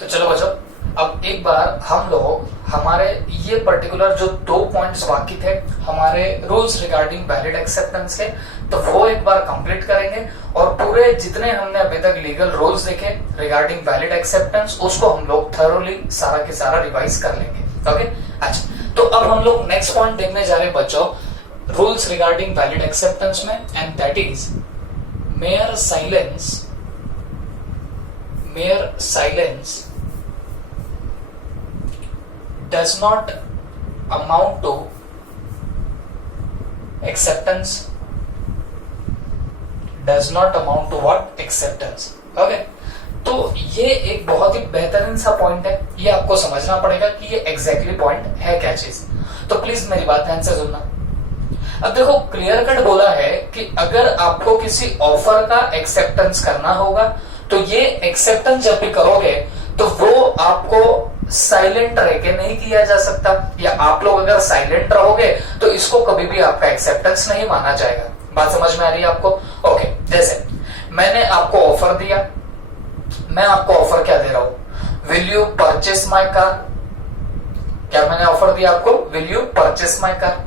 तो चलो बच्चों, अब एक बार हम लोग हमारे ये पर्टिकुलर जो 2 पॉइंट्स बाकी थे हमारे रूल्स रिगार्डिंग वैलिड एक्सेप्टेंस के, तो वो एक बार कंप्लीट करेंगे और पूरे जितने हमने अभी तक लीगल रूल्स देखे रिगार्डिंग वैलिड एक्सेप्टेंस उसको हम लोग थरोली सारा के सारा रिवाइज कर लेंगे। ओके, अच्छा, तो अब हम लोग नेक्स्ट पॉइंट देखने जा रहे हैं बच्चों रूल्स रिगार्डिंग वैलिड एक्सेप्टेंस में, and that is mere silence does not amount to acceptance, does not amount to what? Acceptance. Okay, तो ये एक बहुत ही बेहतरीन सा पॉइंट है, ये आपको समझना पड़ेगा कि ये एग्जैक्टली पॉइंट है क्या चीज। तो प्लीज मेरी बात ध्यान से सुनना। अब देखो, क्लियर कट बोला है कि अगर आपको किसी ऑफर का एक्सेप्टेंस करना होगा तो ये एक्सेप्टेंस जब भी करोगे तो वो आपको साइलेंट रह के नहीं किया जा सकता, या आप लोग अगर साइलेंट रहोगे तो इसको कभी भी आपका एक्सेप्टेंस नहीं माना जाएगा। बात समझ में आ रही है आपको? ओके, जैसे मैंने आपको ऑफर दिया, मैं आपको ऑफर क्या दे रहा हूं? Will you purchase my car? क्या मैंने ऑफर दिया आपको? Will you purchase my car?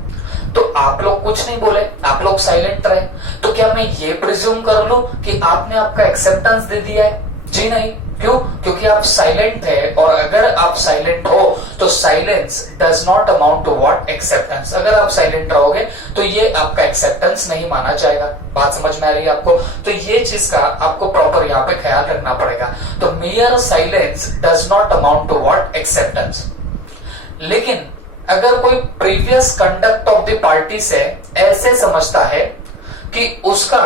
तो आप लोग कुछ नहीं बोले, आप लोग साइलेंट रहे, तो क्या मैं ये प्रिज्यूम कर लूं कि आपने आपका एक्सेप्टेंस दे दिया है? जी नहीं। क्यों? क्योंकि आप साइलेंट थे, और अगर आप साइलेंट हो तो silence does not amount to what? Acceptance. अगर आप साइलेंट रहोगे तो ये आपका एक्सेप्टेंस नहीं माना जाएगा। बात समझ में आ रही है आपको? तो ये चीज का आपको प्रॉपर यहाँ पे ख्याल रखना पड़ेगा। तो mere silence does not amount to what? Acceptance. लेकिन अगर कोई previous conduct of the party से ऐसे समझता है कि उसका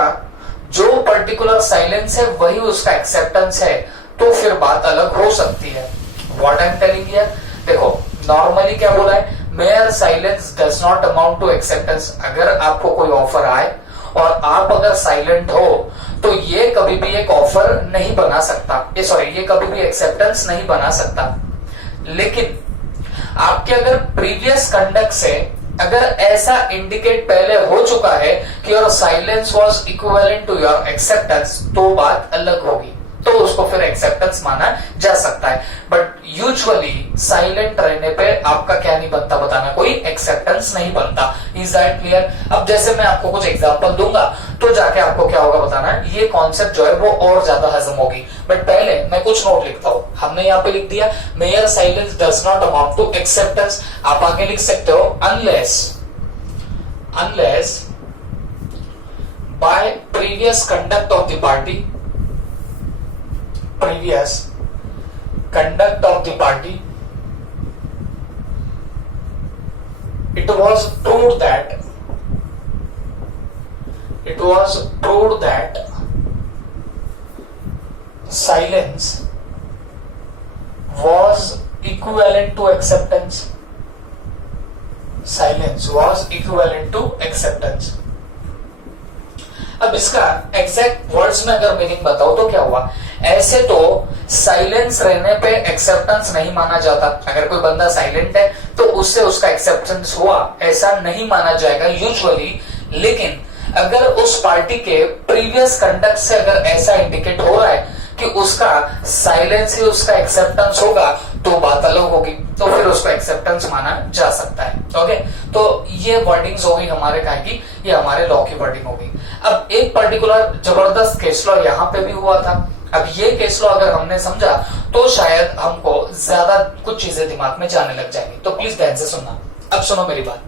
जो पर्टिकुलर साइलेंस है वही उसका एक्सेप्टेंस है, तो फिर बात अलग हो सकती है। What I am telling here, देखो नॉर्मली क्या बोला है? Mere silence does not amount to acceptance. अगर आपको कोई ऑफर आए और आप अगर साइलेंट हो तो ये कभी भी एक ऑफर नहीं बना सकता, ये कभी भी एक्सेप्टेंस नहीं बना सकता। लेकिन आपके अगर प्रीवियस कंडक्ट से अगर ऐसा इंडिकेट पहले हो चुका है कि your silence was equivalent to your acceptance, तो बात अलग होगी, तो उसको फिर एक्सेप्टेंस माना जा सकता है। बट यूजुअली साइलेंट रहने पे आपका क्या नहीं बनता बताना? कोई एक्सेप्टेंस नहीं बनता। Is that clear? अब जैसे मैं आपको कुछ एग्जांपल दूंगा तो जाके आपको क्या होगा बताना, ये कॉन्सेप्ट जो है वो और ज्यादा हजम होगी। बट पहले मैं कुछ नोट लिखता हूं। हमने यहाँ पे लिख दिया mere silence does not amount to acceptance. आप आगे लिख सकते हो unless by previous conduct of the party, previous conduct of the party, it was proved that silence was equivalent to acceptance. Silence was equivalent to acceptance. अब इसका exact words में अगर meaning बताओ तो क्या हुआ? ऐसे तो साइलेंस रहने पे एक्सेप्टेंस नहीं माना जाता। अगर कोई बंदा साइलेंट है तो उससे उसका एक्सेप्टेंस हुआ ऐसा नहीं माना जाएगा यूजुअली। लेकिन अगर उस पार्टी के प्रीवियस कंडक्ट से अगर ऐसा इंडिकेट हो रहा है कि उसका साइलेंस ही उसका एक्सेप्टेंस होगा, तो बात अलग होगी, तो फिर उसको एक्सेप्टेंस माना जा सकता है। ओके, तो ये वर्डिंग्स होगी हमारे क्या की, ये हमारे लॉ की वर्डिंग होगी। अब एक पर्टिकुलर जबरदस्त केस लॉ यहाँ पे भी हुआ था। अब ये केस लॉ अगर हमने समझा तो शायद हमको ज्यादा कुछ चीजें दिमाग में जाने लग जाएंगी। तो प्लीज ध्यान से सुनना। अब सुनो मेरी बात।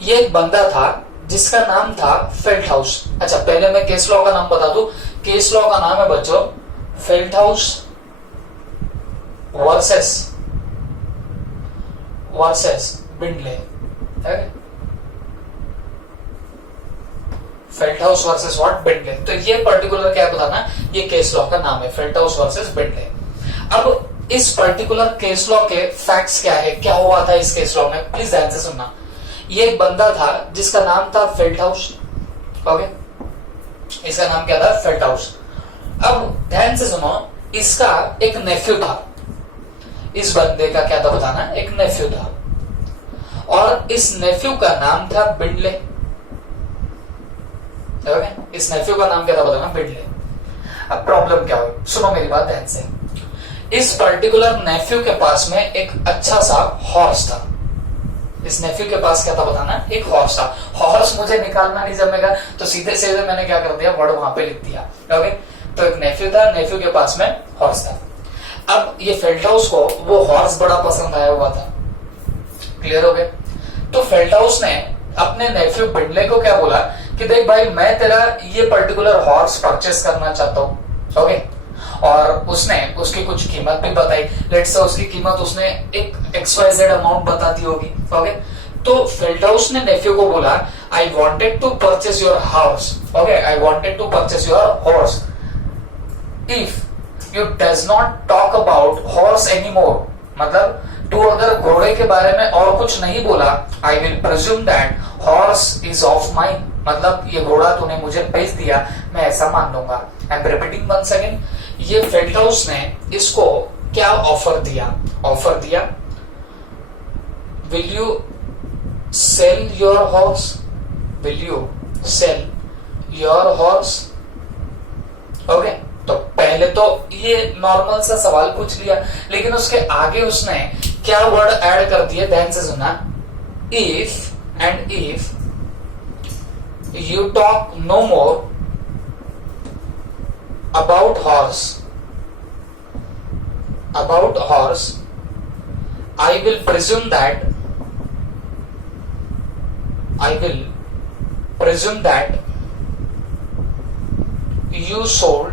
ये एक बंदा था जिसका नाम था फेल्टहाउस। अच्छा, पहले मैं केस लॉ का नाम बता दूं। केस लॉ का नाम है बच्चों Felthouse versus Bindley. Felthouse versus what? Bindley. तो ये पर्टिकुलर क्या बताना, ये केस लॉ का नाम है फेल्टहाउस वर्सेस बिंडले। अब इस पर्टिकुलर केस लॉ के फैक्ट्स क्या है, क्या हुआ था इस केस लॉ में, प्लीज ध्यान से सुनना। ये एक बंदा था जिसका नाम था फेल्टहाउस। ओके, इसका नाम क्या था? फेल्टहाउस। अब ध्यान से सुनो, इसका एक नेफ्यू था। इस बंदे का क्या था बताना? एक नेफ्यू था, और इस नेफ्यू का नाम था बिंडले। इस नेफ्यू का नाम क्या था बताना? बिंडले। अब प्रॉब्लम क्या हुई, सुनो मेरी बात ध्यान से। इस पर्टिकुलर नेफ्यू के पास में एक अच्छा सा हॉर्स था। इस नेफ्यू के पास क्या था बताना, एक हॉर्स था। हॉर्स मुझे निकालना नहीं जमेगा तो सीधे सीधे मैंने क्या कर दिया, वर्ड वहां पे लिख दिया। ओके, तो एक नेफ्यू था, नेफ्यू के पास में हॉर्स था। अब ये फेल्टहाउस को वो हॉर्स बड़ा पसंद आया हुआ था। क्लियर हो गया? तो फेल्टहाउस ने अपने नेफ्यू बिंडले को क्या बोला कि देख भाई, मैं तेरा ये पर्टिकुलर हॉर्स परचेस करना चाहता हूं। ओके, और उसने उसकी कुछ कीमत भी बताई। लेट्स से उसकी कीमत उसने एक XYZ अमाउंट बता दी होगी। ओके, तो फेल्टहाउस ने नेफ्यू को बोला, I wanted to purchase your house. Okay, I wanted to purchase your horse if you does not talk about horse anymore. मतलब तू अगर घोड़े के बारे में और कुछ नहीं बोला, आई will presume that horse is of mine. मतलब ये घोड़ा तूने मुझे बेच दिया, मैं ऐसा मान लूंगा। I am repeating once again, ये फेल्टहाउस ने इसको क्या ऑफर दिया? ऑफर दिया, will you sell your horse? Will you sell your horse? Okay, तो पहले तो ये नॉर्मल सा सवाल पूछ लिया, लेकिन उसके आगे उसने क्या वर्ड ऐड कर दिए, ध्यान से सुनना। If and if you talk no more about horse, I will presume that you sold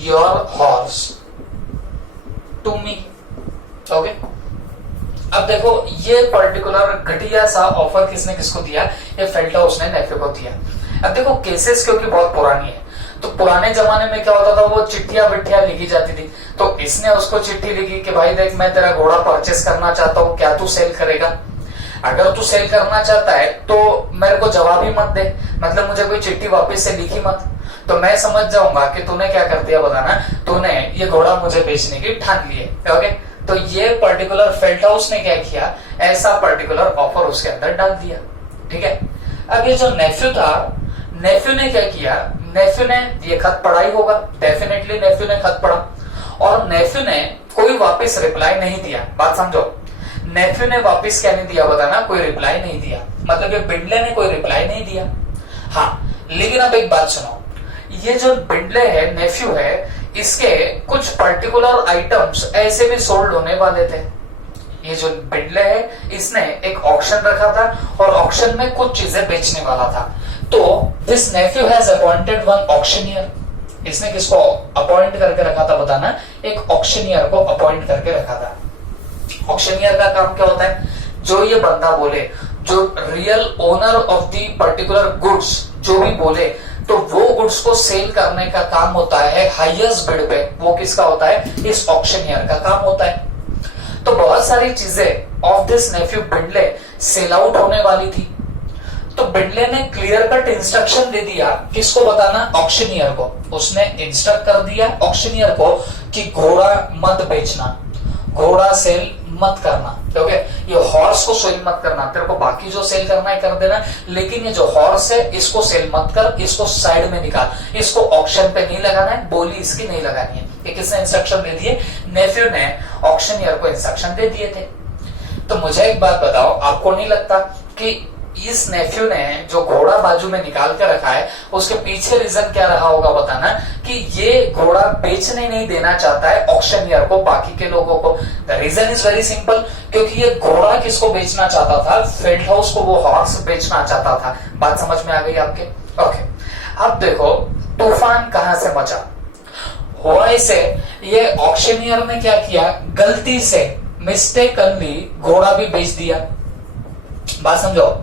your horse to me. Okay, अब देखो ये पर्टिकुलर घटिया सा ऑफर किसने किसको दिया? ये फेल्टहाउस ने नेफ्यू को दिया। अब देखो केसेस क्योंकि बहुत पुरानी है, तो पुराने जमाने में क्या होता था, वो चिट्ठियां विट्ठियां लिखी जाती थी। तो इसने उसको चिट्ठी लिखी कि भाई देख, मैं तेरा घोड़ा परचेस करना चाहता हूं, क्या तू सेल करेगा? अगर तू सेल करना चाहता है तो मेरे को जवाब ही मत दे, मतलब मुझे कोई चिट्ठी वापस से लिखी मत, तो मैं समझ जाऊंगा कि तूने क्या कर दिया बताना, तूने ये घोड़ा मुझे बेचने की ठान ली है। ओके, तो ये पर्टिकुलर फेल्टहाउस ने क्या किया, ऐसा पर्टिकुलर ऑफर उसके अंदर डाल दिया। ठीक है, अब ये जो नेफ्यू था, नेफ्यू ने क्या किया, नेफ्यू ने ये खत पढ़ा ही होगा, डेफिनेटली नेफ्यू ने खत पढ़ा, और नेफ्यू ने कोई वापस रिप्लाई नहीं दिया। बात समझो, नेफ्यू ने वापस क्या नहीं दिया बताना, कोई रिप्लाई नहीं दिया। मतलब ये बिंडले ने कोई रिप्लाई नहीं दिया। हाँ, लेकिन अब एक बात सुनो, ये जो बिंडले है, नेफ्यू है, इसके कुछ पर्टिकुलर आइटम्स ऐसे भी सोल्ड होने वाले थे। ये जो बिंडले है, इसने एक ऑक्शन रखा था और ऑक्शन में कुछ चीजें बेचने वाला था। तो this nephew has appointed one auctioneer. इसने किसको अपॉइंट करके रखा था बताना, एक ऑक्शनियर को अपॉइंट करके रखा था। ऑक्शनियर का काम क्या होता है, जो ये बंदा बोले, जो real owner of the particular goods जो भी बोले, तो वो गुड्स को सेल करने का काम होता है हाईएस्ट बिड पे। वो किसका होता है, इस ऑक्शनियर का काम होता है। तो बहुत सारी चीजें of this nephew Bindley sell out होने वाली थी। तो बिंडले ने क्लियर कट इंस्ट्रक्शन दे दिया, किसको बताना, ऑक्शनियर को। उसने इंस्ट्रक्ट कर दिया ऑक्शनियर को कि घोड़ा मत बेचना, घोड़ा सेल मत करना। ओके, ये हॉर्स को सेल मत करना, तेरे को बाकी जो सेल करना है कर देना, लेकिन ये जो हॉर्स है इसको सेल मत कर, इसको साइड में निकाल, इसको ऑक्शन पे नहीं लगाना है, बोली इसकी नहीं लगानी है। ये किसने इंस्ट्रक्शन दे दिए, नेफ्यू ने ऑक्शनियर को इंस्ट्रक्शन दे दिए थे। तो मुझे एक बात बताओ, आपको नहीं लगता कि इस नेफ्यू ने जो घोड़ा बाजू में निकाल के रखा है, उसके पीछे रीजन क्या रहा होगा बताना, कि ये घोड़ा बेचने नहीं देना चाहता है ऑक्शनियर को, बाकी के लोगों को। The reason is very simple, क्योंकि ये घोड़ा किसको बेचना चाहता था, फेल्टहाउस को वो हॉर्स बेचना चाहता था। बात समझ में आ गई आपके? ओके, अब देखो तूफान कहां से मचा। हुआ इसे, ये ऑक्शनियर ने क्या किया, गलती से मिस्टेकनली घोड़ा भी बेच दिया। बात समझो,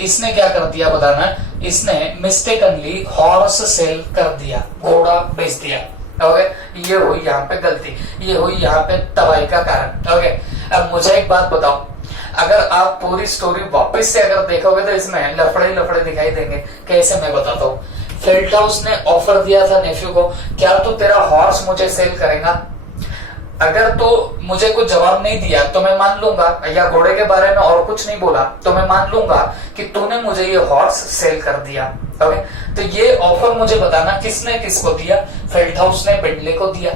इसने क्या कर दिया बताना, इसने मिस्टेकनली हॉर्स सेल कर दिया, घोड़ा बेच दिया। ओके, ये हुई यहाँ पे गलती, ये हुई यहाँ पे तबाही का कारण। ओके, अब मुझे एक बात बताओ, अगर आप पूरी स्टोरी वापस से अगर देखोगे तो इसमें लफड़े लफड़े दिखाई देंगे। कैसे, मैं बताता हूँ। फेल्टहाउस ने ऑफर दिया था नेफ्यू को, क्या तू तेरा हॉर्स मुझे सेल करेगा? अगर तो मुझे कुछ जवाब नहीं दिया तो मैं मान लूंगा, या घोड़े के बारे में और कुछ नहीं बोला तो मैं मान लूंगा कि तूने मुझे ये हॉर्स सेल कर दिया। ओके, तो ये ऑफर मुझे बताना किसने किसको दिया, फेल्टहाउस ने बिंडले को दिया।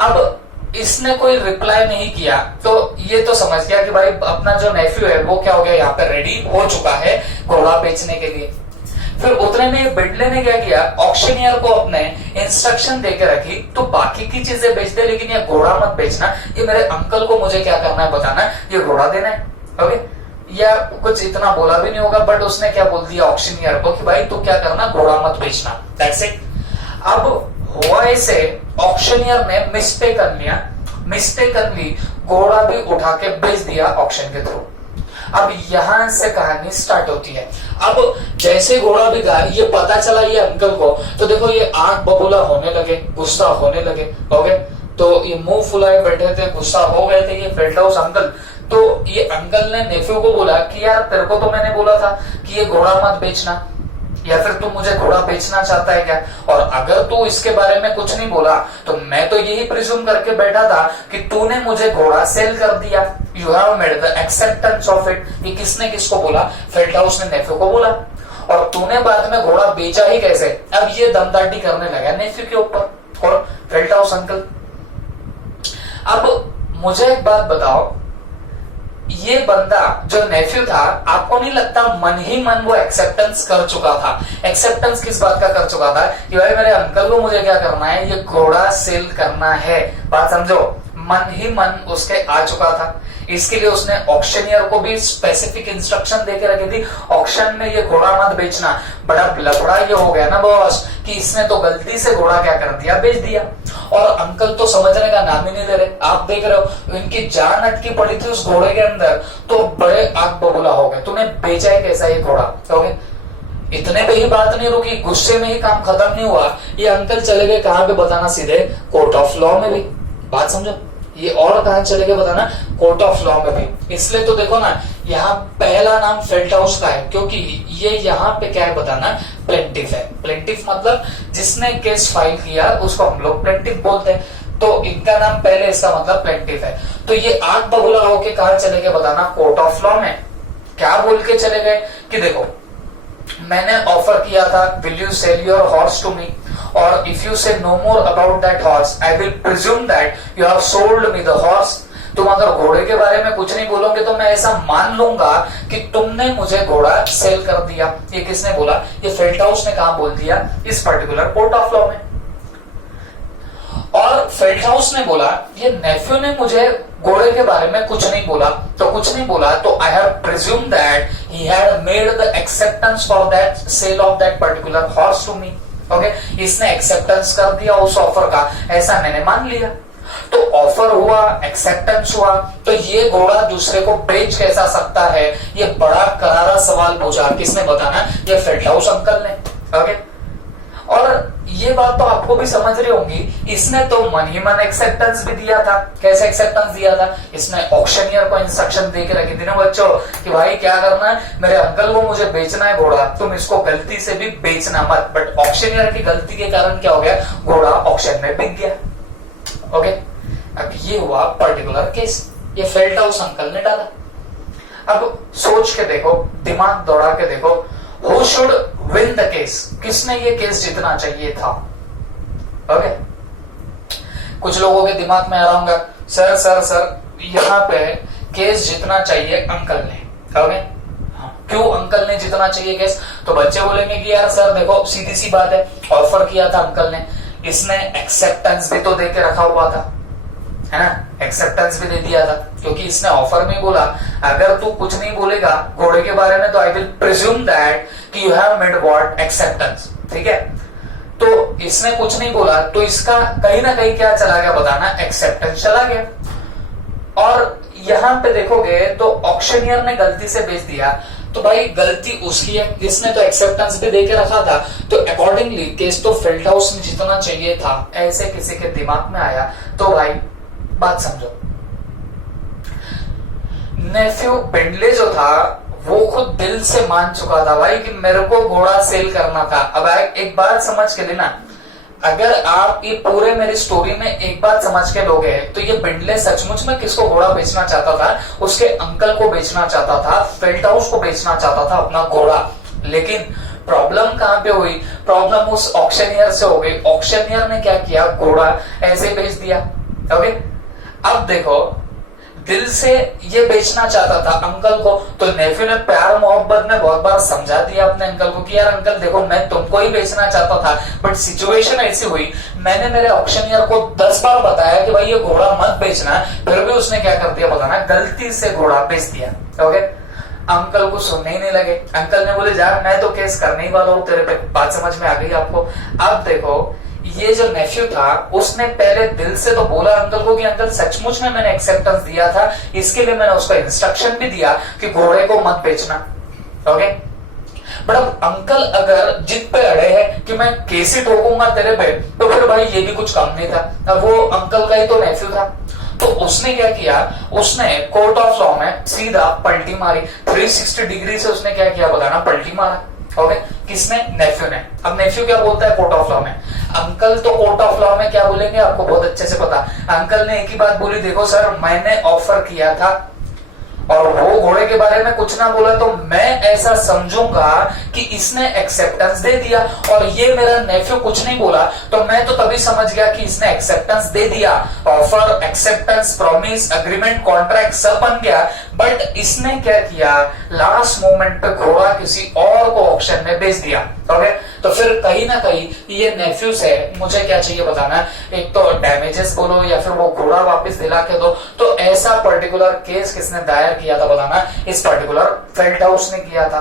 अब इसने कोई रिप्लाई नहीं किया, तो ये तो समझ गया कि भाई अपना जो नेफ्यू है वो क्या हो गया, यहाँ पे रेडी हो चुका है घोड़ा बेचने के लिए। फिर उतने में बिडले ने क्या किया, ऑक्शनियर को अपने इंस्ट्रक्शन देके रखी, तो बाकी की चीजें बेच दे लेकिन ये घोड़ा मत बेचना, ये मेरे अंकल को मुझे क्या करना है बताना है, ये घोड़ा देना है। ओके, या कुछ इतना बोला भी नहीं होगा, बट उसने क्या बोल दिया ऑक्शनियर को कि भाई तू क्या करना, घोड़ा मत बेचना, दैट्स इट। अब हुआ ऐसे, ऑक्शनियर ने मिस्टेकनली घोड़ा भी उठा के बेच दिया ऑक्शन के थ्रू। अब यहां से कहानी स्टार्ट होती है। अब जैसे घोड़ा बिका, ये पता चला ये अंकल को, तो देखो ये आंख बबूला होने लगे, गुस्सा होने लगे। ओके, तो ये मुंह फुलाए बैठे थे, गुस्सा हो गए थे ये फेल्टहाउस अंकल। तो ये अंकल ने नेफ्यू को बोला कि यार तेरे को तो मैंने बोला था कि ये घोड़ा मत बेचना, या फिर तू मुझे घोड़ा बेचना चाहता है क्या? और अगर तू इसके बारे में कुछ नहीं बोला तो मैं तो यही प्रिज्यूम करके बैठा था कि तूने मुझे घोड़ा सेल कर दिया, you have made the acceptance of it. ये किसने किसको बोला? फेल्टहाउस ने नेफ्यू को बोला। और तूने बाद में घोड़ा बेचा ही कैसे? अब ये दमदाटी करने लगा नेफ्यू के ऊपर, कौन? फेल्टहाउस अंकल। अब मुझे एक बात बताओ, ये बंदा जो नेफ्यू था, आपको नहीं लगता मन ही मन वो एक्सेप्टेंस कर चुका था? एक्सेप्टेंस किस बात का कर चुका था कि भाई मेरे अंकल को मुझे क्या करना है, ये घोड़ा सेल करना है। बात समझो, मन ही मन उसके आ चुका था। इसके लिए उसने ऑक्शनियर को भी स्पेसिफिक इंस्ट्रक्शन देके रखी थी, ऑक्शन में ये घोड़ा मत बेचना। बड़ा लफड़ा ये हो गया ना बॉस कि इसने तो गलती से घोड़ा क्या कर दिया, बेच दिया। और अंकल तो समझने का नाम ही नहीं ले रहे। आप देख रहे हो इनकी जान अटकी पड़ी थी उस घोड़े के अंदर, तो बड़े आग बबूला हो गए, तूने बेचा है कैसा ये घोड़ा? ओके, इतने पे ही बात नहीं रुकी, गुस्से में ही काम खत्म नहीं हुआ, ये अंकल चले गए कहां पे बताना, सीधे कोर्ट ऑफ लॉ में भी। बात समझो, ये और कहां चले गए बताना, कोर्ट ऑफ लॉ में भी। इसलिए तो देखो ना, यहाँ पहला नाम फेल्टहाउस का है क्योंकि ये यहाँ पे क्या है बताना, प्लेंटिफ है। प्लेंटिफ मतलब जिसने केस फाइल किया उसको हम लोग प्लेंटिफ बोलते हैं, तो इनका नाम पहले, इसका मतलब प्लेंटिफ है। तो ये आग बबूला होके कहा चले गए बताना, कोर्ट ऑफ लॉ में। क्या बोल के चले गए कि देखो मैंने ऑफर किया था, will you sell your horse to me, और if you say no more about that horse I will presume that you have sold me the horse. तुम अगर घोड़े के बारे में कुछ नहीं बोलोगे तो मैं ऐसा मान लूंगा कि तुमने मुझे घोड़ा सेल कर दिया। ये किसने बोला? ये फेल्टहाउस ने कहा बोल दिया, इस पर्टिकुलर कोर्ट ऑफ लॉ में। और फेल्टहाउस ने बोला ये नेफ्यू ने मुझे घोड़े के बारे में कुछ नहीं बोला, तो कुछ नहीं बोला तो I have presume that he had made the acceptance for that sale of that particular horse to me. Okay, इसने एक्सेप्टेंस कर दिया उस ऑफर का, ऐसा मैंने मान लिया। तो ऑफर हुआ, एक्सेप्टेंस हुआ, तो ये घोड़ा दूसरे को बेच कैसा सकता है? ये बड़ा करारा सवाल पूछा। किसने बताना? ये फेल्टहाउस अंकल ने। ओके, और ये बात तो आपको भी समझ रही होंगी, इसने तो मन ही मन एक्सेप्टेंस भी दिया था। कैसे एक्सेप्टेंस दिया था? इसने ऑक्शनियर को इंस्ट्रक्शन दे के रखी थी ना बच्चों कि भाई क्या करना है, मेरे अंकल को मुझे बेचना है घोड़ा, तुम इसको गलती से भी बेचना मत। बट ऑक्शनियर की गलती के कारण क्या हो गया, घोड़ा ऑक्शन में बिक गया। ओके, अब ये हुआ पर्टिकुलर केस, ये फेल्टहाउस अंकल ने डाला। अब सोच के देखो, दिमाग दौड़ा के देखो, who should win the case? किसने ये केस जीतना चाहिए था? ओके, कुछ लोगों के दिमाग में आ रहा होगा, सर सर सर यहाँ पे केस जीतना चाहिए अंकल ने। ओके, क्यों अंकल ने जीतना चाहिए केस? तो बच्चे बोलेंगे कि यार सर देखो सीधी सी बात है, ऑफर किया था अंकल ने, इसने एक्सेप्टेंस भी तो दे के रखा हुआ था, है ना, एक्सेप्टेंस भी दे दिया था क्योंकि इसने ऑफर में बोला अगर तू कुछ नहीं बोलेगा घोड़े के बारे में तो आई विल प्रिज्यूम दैट कि you have made what, acceptance. ठीक है, तो इसने कुछ नहीं बोला तो इसका कहीं ना कहीं क्या चला गया बताना, एक्सेप्टेंस चला गया। और यहां पे देखोगे तो ऑक्शनियर ने गलती से बेच दिया, तो भाई गलती उसकी है, इसने तो एक्सेप्टेंस भी देके रखा था, तो अकॉर्डिंगली केस तो फेल्टहाउस ने जीतना चाहिए था, ऐसे किसी के दिमाग में आया। तो भाई बात समझो, नेफ्यू बिडले जो था वो खुद दिल से मान चुका था भाई कि मेरे को घोड़ा सेल करना था। अब एक बात समझ के लेना, अगर आप ये पूरे मेरी स्टोरी में एक बात समझ के लोगे तो ये बिडले सचमुच में किसको घोड़ा बेचना चाहता था? उसके अंकल को बेचना चाहता था, फेल्टहाउस को बेचना चाहता था अपना घोड़ा। लेकिन प्रॉब्लम कहां पे हुई? प्रॉब्लम उस ऑक्शनियर से हो गई। ऑक्शनियर ने क्या किया, घोड़ा ऐसे बेच दिया। ओके, अब देखो दिल से ये बेचना चाहता था अंकल को, तो नेफ्यू ने प्यार मोहब्बत में बहुत बार समझा दिया अपने अंकल को कि यार अंकल देखो मैं तुमको ही बेचना चाहता था, बट सिचुएशन ऐसी हुई, मैंने मेरे ऑक्शनियर को 10 बार बताया कि भाई ये घोड़ा मत बेचना, फिर भी उसने क्या कर दिया बताना, गलती से घोड़ा बेच दिया। ओके, अंकल को सुनने ही नहीं लगे, अंकल ने बोले यार मैं तो केस करने ही वाला हूं तेरे पे, बात समझ में आ गई आपको। अब देखो ये जो नेफ्यू था उसने पहले दिल से तो बोला अंकल को कि अंकल सचमुच में मैंने एक्सेप्टेंस दिया था, इसके लिए मैंने उसको इंस्ट्रक्शन भी दिया कि घोड़े को मत बेचना। ओके, बट अब अंकल अगर जिद पे अड़े हैं कि मैं केस ही ठोकूंगा तेरे पे, तो फिर भाई ये भी कुछ काम नहीं था, अब वो अंकल का ही तो नेफ्यू था। तो उसने क्या किया, उसने कोर्ट ऑफ लॉ में सीधा पलटी मारी, 360 डिग्री से उसने क्या किया बताना, पलटी मारा। ओके, किसने, नेफ्यू ने। अब नेफ्यू क्या बोलता है कोर्ट ऑफ लॉ में, अंकल तो कोर्ट ऑफ लॉ में क्या बोलेंगे आपको बहुत अच्छे से पता, अंकल ने एक ही बात बोली, देखो सर मैंने ऑफर किया था और वो घोड़े के बारे में कुछ ना बोला, तो मैं ऐसा समझूंगा कि इसने एक्सेप्टेंस दे दिया, और ये मेरा नेफ्यू कुछ नहीं बोला, तो मैं तो तभी समझ गया कि इसने एक्सेप्टेंस दे दिया, offer, acceptance, promise, agreement, contract सब बन गया, बट इसने क्या किया, लास्ट मोमेंट पे घोड़ा किसी और को ऑक्शन में बेच दिया। ओके, तो फिर कहीं ना कहीं ये नेफ्यू से मुझे क्या चाहिए बताना, एक तो डैमेजेस बोलो या फिर वो घोड़ा वापस दिला के दो। तो ऐसा पर्टिकुलर केस किसने दायर किया था बताना, इस पर्टिकुलर फेल्ट हाउस ने किया था।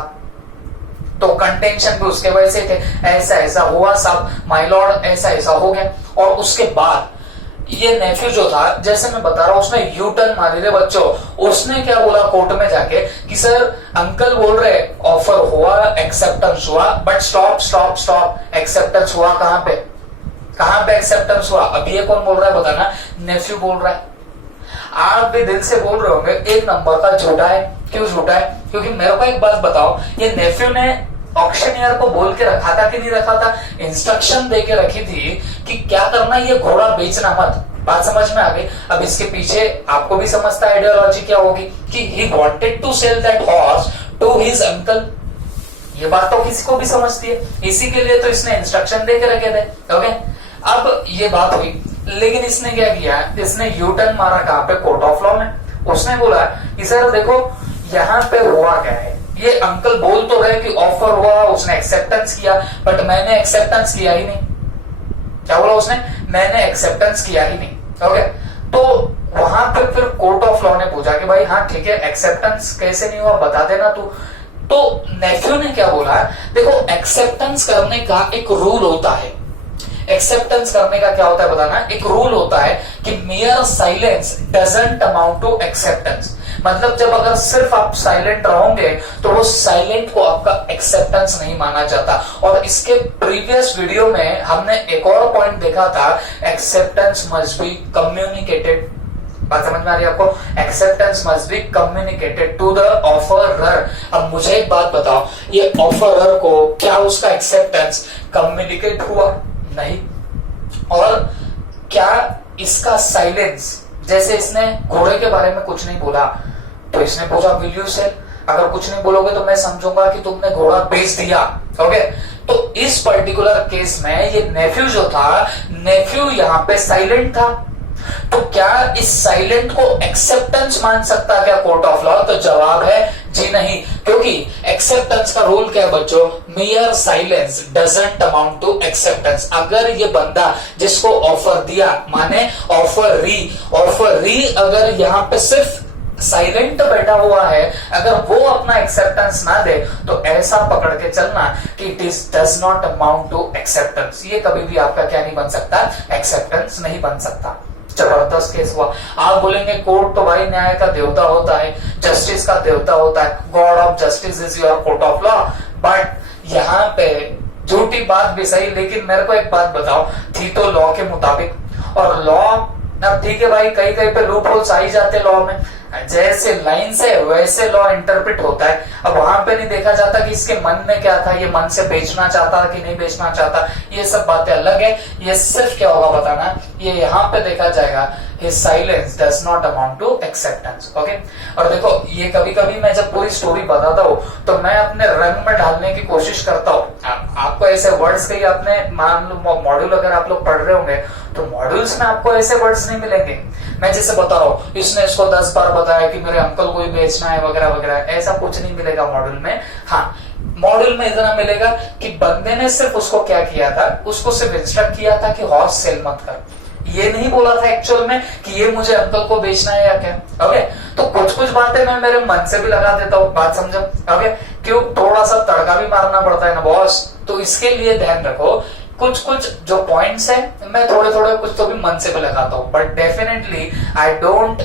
तो कंटेंशन भी उसके वजह से थे, ऐसा ऐसा हुआ सब माय लॉर्ड, ऐसा ऐसा हो गया। और उसके बाद ये नेफ्यू जो था, जैसे मैं बता रहा हूं, उसने यू टर्न मारी रे बच्चों, उसने क्या बोला कोर्ट में जाके कि सर अंकल बोल रहे ऑफर हुआ, एक्सेप्टेंस हुआ, but stop stop stop, acceptance हुआ कहां पे, कहां पे एक्सेप्टेंस हुआ, अब ये कौन बोल रहा है बताना, नेफ्यू बोल रहा है। आप भी दिल से बोल रहे होंगे एक नंबर का झूठा है, क्यों झूठा है, क्योंकि मेरे को एक बात बताओ, ये नेफ्यू ने ऑक्शनियर को बोल के रखा था कि नहीं रखा था, इंस्ट्रक्शन दे के रखी थी कि क्या करना, ये घोड़ा बेचना मत, बात समझ में आ गई। अब इसके पीछे आपको भी समझता है आइडियोलॉजी क्या होगी, कि he wanted to sell that horse to his uncle, ये बात तो किसी को भी समझती है, इसी के लिए तो इसने इंस्ट्रक्शन दे के रखे थे। ओके, अब ये बात हुई, लेकिन इसने क्या किया, इसने यू टर्न मारा कहां पे, कोर्ट ऑफ लॉ में। उसने बोला कि सर देखो यहाँ पे हुआ क्या है, ये अंकल बोल तो रहे कि ऑफर हुआ, उसने एक्सेप्टेंस किया, बट मैंने एक्सेप्टेंस किया ही नहीं। क्या बोला उसने, मैंने एक्सेप्टेंस किया ही नहीं। ओके, तो वहां पर फिर कोर्ट ऑफ लॉ ने पूछा कि भाई हाँ ठीक है, एक्सेप्टेंस कैसे नहीं हुआ बता देना तू। तो नेफ्यू ने क्या बोला, देखो एक्सेप्टेंस करने का एक रूल होता है, एक्सेप्टेंस करने का क्या होता है बताना, एक रूल होता है कि mere silence doesn't amount to acceptance, मतलब जब अगर सिर्फ आप साइलेंट रहोगे तो वो साइलेंट को आपका एक्सेप्टेंस नहीं माना जाता। और इसके प्रीवियस वीडियो में हमने एक और पॉइंट देखा था, एक्सेप्टेंस मस्ट बी कम्युनिकेटेड, बात समझ में आ रही है आपको, acceptance must be communicated to the offeror. अब मुझे एक बात बताओ, ये ऑफरर को क्या उसका एक्सेप्टेंस कम्युनिकेट हुआ, नहीं, और क्या इसका साइलेंस, जैसे इसने घोड़े के बारे में कुछ नहीं बोला तो इसने पूछा विल यू सेल, अगर कुछ नहीं बोलोगे तो मैं समझूंगा कि तुमने घोड़ा बेच दिया। ओके, तो इस पर्टिकुलर केस में ये नेफ्यू जो था, नेफ्यू यहाँ पे साइलेंट था, तो क्या इस साइलेंट को एक्सेप्टेंस मान सकता क्या कोर्ट ऑफ लॉ, तो जवाब है जी नहीं, क्योंकि एक्सेप्टेंस का रूल क्या है बच्चों, mere silence doesn't amount to acceptance. अगर ये बंदा जिसको ऑफर दिया, माने ऑफर अगर यहाँ पे सिर्फ साइलेंट बैठा हुआ है, अगर वो अपना एक्सेप्टेंस ना दे, तो ऐसा पकड़ के चलना कि it is does not amount to acceptance, ये कभी भी आपका क्या नहीं बन सकता, एक्सेप्टेंस नहीं बन सकता। जबरदस्त केस हुआ। आप बोलेंगे कोर्ट तो भाई न्याय का देवता होता है, जस्टिस का देवता होता है, God of justice is your court of law, but यहाँ पे झूठी बात भी सही, लेकिन मेरे को एक बात बताओ, थी तो लॉ के मुताबिक, और लॉ अब ठीक है भाई, कहीं कहीं पे लूप होल्स आ ही जाते लॉ में, जैसे लाइन से वैसे लॉ इंटरप्रिट होता है। अब वहां पे नहीं देखा जाता कि इसके मन में क्या था, ये मन से बेचना चाहता कि नहीं बेचना चाहता, ये सब बातें अलग है। ये सिर्फ क्या होगा बताना, ये यहाँ पे देखा जाएगा his silence does not amount to acceptance, okay? और देखो ये कभी कभी मैं जब पूरी स्टोरी बताता हूँ तो मैं अपने रंग में डालने की कोशिश करता हूँ। आपको ऐसे वर्ड्स कहीं आपने मान लो मॉड्यूल अगर आप लोग पढ़ रहे होंगे तो मॉड्यूल्स में आपको ऐसे वर्ड्स नहीं मिलेंगे। मैं जैसे बता रहा हूँ इसने इसको 10 बार बताया कि मेरे अंकल को ही बेचना है वगैरह वगैरह, ऐसा कुछ नहीं मिलेगा मॉड्यूल में। हाँ, मॉड्यूल में इतना मिलेगा कि बंदे ने सिर्फ उसको क्या किया था, उसको सिर्फ इंस्ट्रक्ट किया था कि हॉर्स सेल मत कर। ये नहीं बोला था एक्चुअल में कि ये मुझे अंकल को बेचना है या क्या। ओके, तो कुछ कुछ बातें मैं मेरे मन से भी लगा देता हूँ, बात समझो। ओके, क्यों थोड़ा सा तड़का भी मारना पड़ता है ना बॉस, तो इसके लिए ध्यान रखो कुछ कुछ जो पॉइंट्स है मैं थोड़े थोड़े कुछ तो भी मन से भी लगाता हूँ, but definitely I don't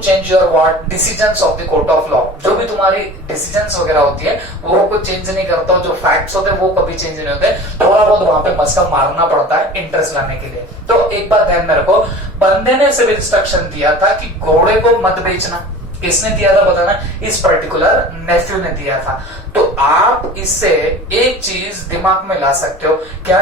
change your what decisions of the court of law. जो भी तुम्हारी डिसीजंस वगैरह होती है वो कुछ चेंज नहीं करता हूँ, जो फैक्ट्स होते हैं वो कभी चेंज नहीं होते। थोड़ा बहुत वहां पे मस्का मारना पड़ता है इंटरेस्ट लाने के लिए। तो एक बात ध्यान में रखो, बंदे ने सिर्फ इंस्ट्रक्शन दिया था कि घोड़े को मत बेचना। किसने दिया था बताना, इस पर्टिकुलर नेफ्यू ने दिया था। तो आप इससे एक चीज दिमाग में ला सकते हो, क्या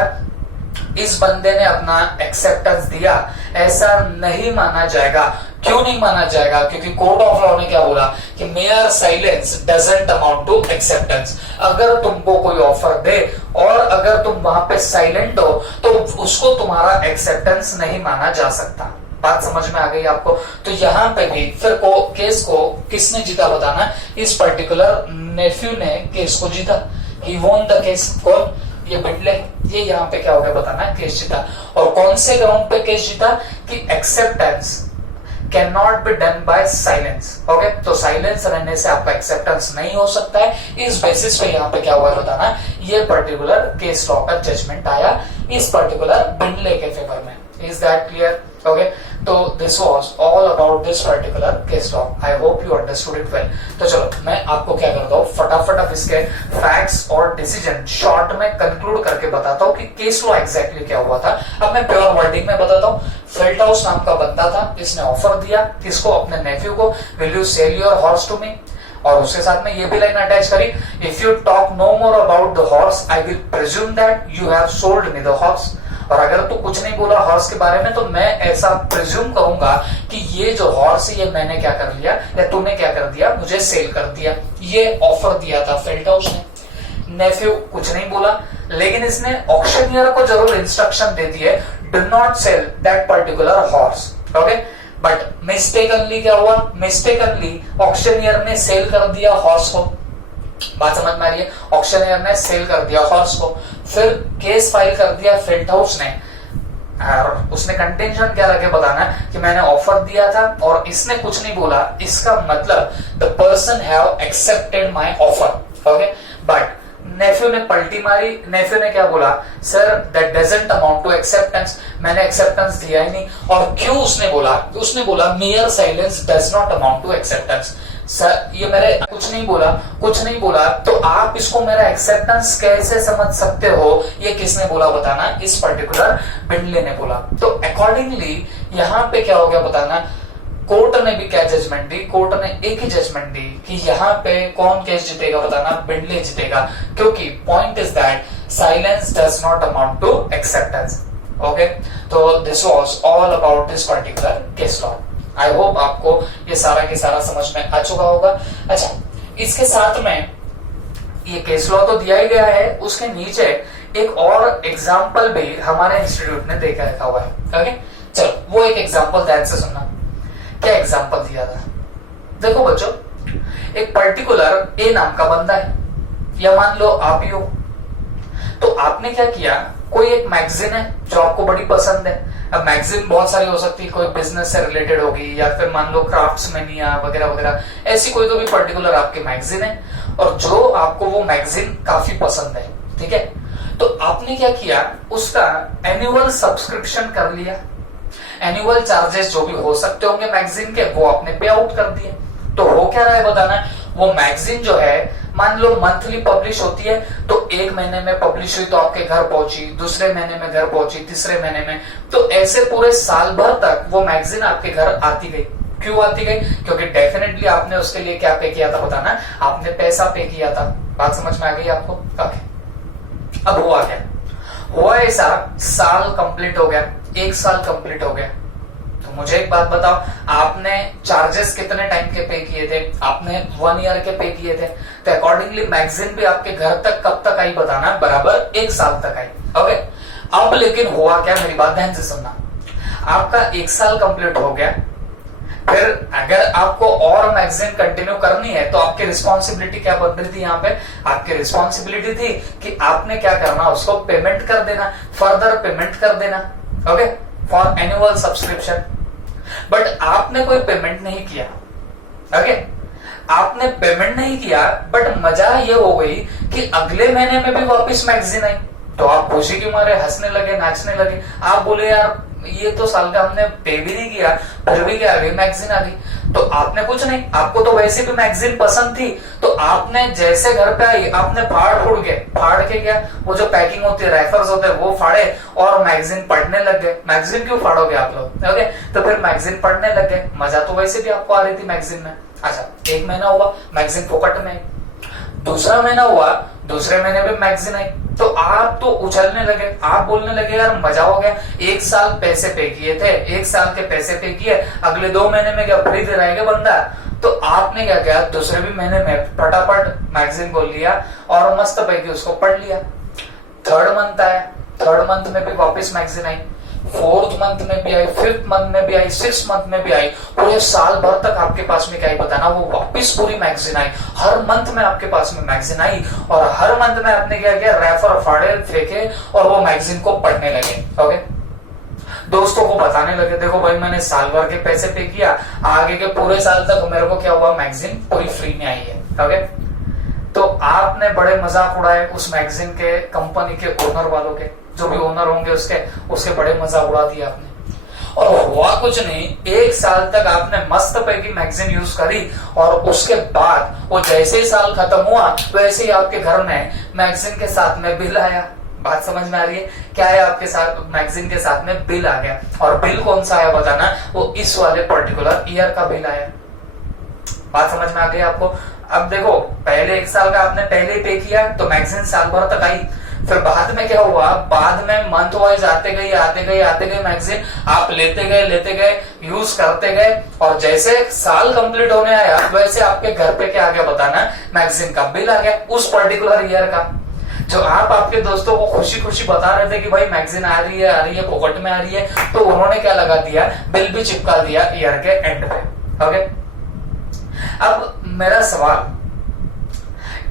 इस बंदे ने अपना एक्सेप्टेंस दिया, ऐसा नहीं माना जाएगा। क्यों नहीं माना जाएगा, क्योंकि कोर्ट ऑफ लॉ ने क्या बोला कि mere silence doesn't amount to acceptance. अगर तुमको कोई ऑफर दे और अगर तुम वहां पे साइलेंट हो तो उसको तुम्हारा एक्सेप्टेंस नहीं माना जा सकता। बात समझ में आ गई आपको। तो यहाँ पे भी फिर केस को किसने जीता बताना, इस पर्टिकुलर नेफ्यू ने केस को जीता। He won the case. कौन, ये बिटले, ये यहाँ पे क्या हो गया बताना, केस जीता। और कौन से ग्राउंड पे केस जीता कि acceptance can not be done by silence. Okay, तो साइलेंस रहने से आपका एक्सेप्टेंस नहीं हो सकता है। इस बेसिस पे यहाँ पे क्या हुआ बताना, ये पर्टिकुलर केस लॉ का जजमेंट आया इस पर्टिकुलर बिटले के फेवर में। Is that clear? ओके, तो this was all about this particular case law. I hope you understood it well. तो चलो मैं आपको क्या करता हूँ, फटाफट अब इसके फैक्ट्स और डिसीजन शॉर्ट में कंक्लूड करके बताता हूँ कि केस लॉ एग्जैक्टली क्या हुआ था। अब मैं प्योर वर्डिंग में बताता हूँ। फेल्टहाउस नाम का बंदा था, इसने ऑफर दिया किसको, अपने नेफ्यू को, will you sell your horse to me. और उसके साथ में ये भी लाइन अटैच करी, if you talk no more about the horse I will presume that you have sold me the horse. और अगर तू कुछ नहीं बोला हॉर्स के बारे में तो मैं ऐसा प्रिज्यूम करूंगा कि ये जो हॉर्स है ये मैंने क्या कर लिया या तूने क्या कर दिया, मुझे सेल कर दिया। ये ऑफर दिया था फेल्टहाउस ने। नेफ्यू कुछ नहीं बोला, लेकिन इसने ऑक्शनियर को जरूर इंस्ट्रक्शन दे दी है, do not sell that particular horse. Okay, but mistakenly क्या हुआ, मिस्टेकनली ऑक्शनियर ने सेल कर दिया हॉर्स को। बात समझ में आ रही है, ऑक्शनियर ने सेल कर दिया हॉर्स को। फिर केस फाइल कर दिया फेल्टहाउस ने, और उसने कंटेंशन क्या रखे बताना कि मैंने ऑफर दिया था और इसने कुछ नहीं बोला, इसका मतलब the person have accepted my offer. Okay, but nephew ने पलटी मारी। नेफ्यू ने क्या बोला, sir that doesn't amount to acceptance, मैंने एक्सेप्टेंस दिया ही नहीं। और क्यों उसने बोला, उसने बोला mere silence does not amount to acceptance. Sir ये मेरे कुछ नहीं बोला, तो आप इसको मेरा एक्सेप्टेंस कैसे समझ सकते हो, ये किसने बोला बताना, इस पर्टिकुलर बिंडले ने बोला। तो अकॉर्डिंगली यहाँ पे क्या हो गया बताना, कोर्ट ने भी क्या जजमेंट दी, कोर्ट ने एक ही जजमेंट दी कि यहाँ पे कौन केस जीतेगा बताना, बिंडले जीतेगा। क्योंकि point is that silence does not amount to acceptance. Okay, तो this was all about this particular case law. I hope आपको ये सारा के सारा समझ में आ चुका होगा। अच्छा, इसके साथ में ये केस लॉ तो दिया ही गया है, उसके नीचे एक और एग्जाम्पल भी हमारे इंस्टीट्यूट ने देखा रखा हुआ है। ओके, चलो वो एक एग्जाम्पल ध्यान से सुनना। क्या एग्जाम्पल दिया था, देखो बच्चों, एक पर्टिकुलर ए नाम का बंदा है, या मान लो आप ही हो। तो आपने क्या किया, कोई एक मैगजीन है जो आपको बड़ी पसंद है। अब मैगजीन बहुत सारी हो सकती है, कोई बिजनेस से रिलेटेड होगी या फिर मान लो क्राफ्ट्समैनिया वगैरह वगैरह, ऐसी कोई तो भी पर्टिकुलर आपकी मैगजीन है और जो आपको वो मैगजीन काफी पसंद है। ठीक है, तो आपने क्या किया, उसका एनुअल सब्सक्रिप्शन कर लिया। एनुअल चार्जेस जो भी हो सकते होंगे मैगजीन के, वो आपने पे आउट कर दिए। तो हो क्या रहा है बताना, वो मैगजीन जो है मान लो मंथली पब्लिश होती है, तो एक महीने में पब्लिश हुई तो आपके घर पहुंची, दूसरे महीने में घर पहुंची, तीसरे महीने में, तो ऐसे पूरे साल भर तक वो मैगजीन आपके घर आती गई। क्यों आती गई? क्योंकि डेफिनेटली आपने उसके लिए क्या पे किया था, बताना, आपने पैसा पे किया था। बात समझ में आ गई आपको? अब हुआ क्या? हुआ ऐसा, साल कंप्लीट हो गया, एक साल कंप्लीट हो गया, तो मुझे एक बात बताओ, आपने चार्जेस कितने टाइम के पे किए थे? आपने 1 ईयर के पे किए थे, तो अकॉर्डिंगली मैगजीन भी आपके घर तक कब तक आई, बताना, बराबर 1 साल तक आई। ओके, अब लेकिन हुआ क्या, मेरी बात ध्यान से सुनना। आपका 1 साल कंप्लीट हो गया, फिर अगर आपको और मैगजीन कंटिन्यू करनी है तो आपकी रिस्पॉन्सिबिलिटी क्या बन रही थी? यहाँ पे आपकी रिस्पॉन्सिबिलिटी थी कि आपने क्या करना, उसको पेमेंट कर देना, फर्दर पेमेंट कर देना, okay, for annual subscription. But आपने कोई पेमेंट नहीं किया, ओके, आपने पेमेंट नहीं किया, बट मजा ये हो गई कि अगले महीने में भी वापस मैगजीन आई, तो आप खुशी के मारे हंसने लगे, नाचने लगे। आप बोले यार ये तो साल का हमने पे भी नहीं किया, फिर भी क्या अगली मैगजीन आ गई। तो आपने कुछ नहीं, आपको तो वैसे भी मैगजीन पसंद थी, तो आपने जैसे घर पे आई आपने फाड़ के क्या, वो जो पैकिंग होती है, रेफर्स होते हैं, वो फाड़े और मैगजीन पढ़ने लग गए। मैगजीन क्यों फाड़ोगे आप लोग? ओके, तो फिर मैगजीन पढ़ने लग गए, मजा तो वैसे भी आपको आ रही थी मैगजीन में। अच्छा, 1 महीना हुआ, मैगजीन फोकट में आई। दूसरा महीना हुआ, दूसरे महीने में मैगजीन आई, तो आप तो उछलने लगे, आप बोलने लगे यार मजा हो गया, 1 साल पैसे पे किए थे, 1 साल के पैसे पे किए, अगले 2 महीने में क्या फ्री दे रहेगा बंदा। तो आपने क्या किया, दूसरे भी महीने में फटाफट मैगजीन को लिया और मस्त पैकी उसको पढ़ लिया। 3rd मंथ आया, 3rd मंथ में भी वापस मैगजीन आई, 4th मंथ में भी आई, 5th मंथ में भी आई, 6th मंथ में भी आई, पूरे साल भर तक आपके पास में क्या ही बताना, वो वापस पूरी मैगजीन आई। हर मंथ में आपके पास में मैगजीन आई और हर मंथ में आपने क्या किया, रेफर फाड़े, फेंके और वो मैगजीन को पढ़ने लगे। ओके, दोस्तों को बताने लगे, देखो भाई मैंने साल भर के पैसे पे किया, आगे के पूरे साल तक मेरे को क्या हुआ, मैगजीन पूरी फ्री में आई है। ओके, तो आपने बड़े मजाक उड़ाए उस मैगजीन के, कंपनी के ओनर वालों के, जो भी ओनर होंगे उसके बड़े मजाक उड़ा दिया आपने। और हुआ कुछ नहीं, 1 साल तक आपने मस्त पैकी मैगजीन यूज करी और उसके बाद वो जैसे ही साल खत्म हुआ वैसे ही आपके घर में मैगजीन के साथ में बिल आया। बात समझ में आ रही है? क्या है, आपके साथ मैगजीन के साथ में बिल आ गया, और बिल कौन सा आया बताना, वो इस वाले पर्टिकुलर ईयर का बिल आया। बात समझ में आ गई आपको? अब देखो, पहले 1 साल का आपने पहले ही पे किया तो मैगजीन साल भर तक आई, फिर बाद में क्या हुआ, बाद में मंथ वाइज आते गए मैगजीन, आप लेते गए, यूज करते गए, और जैसे साल कंप्लीट होने आया वैसे आपके घर पे क्या आ गया बताना, मैगजीन का बिल आ गया उस पर्टिकुलर ईयर का। जो आप आपके दोस्तों को खुशी खुशी बता रहे थे कि भाई मैगजीन आ रही है पॉकेट में आ रही है, तो उन्होंने क्या लगा दिया, बिल भी चिपका दिया ईयर के एंड पे। ओके, अब मेरा सवाल,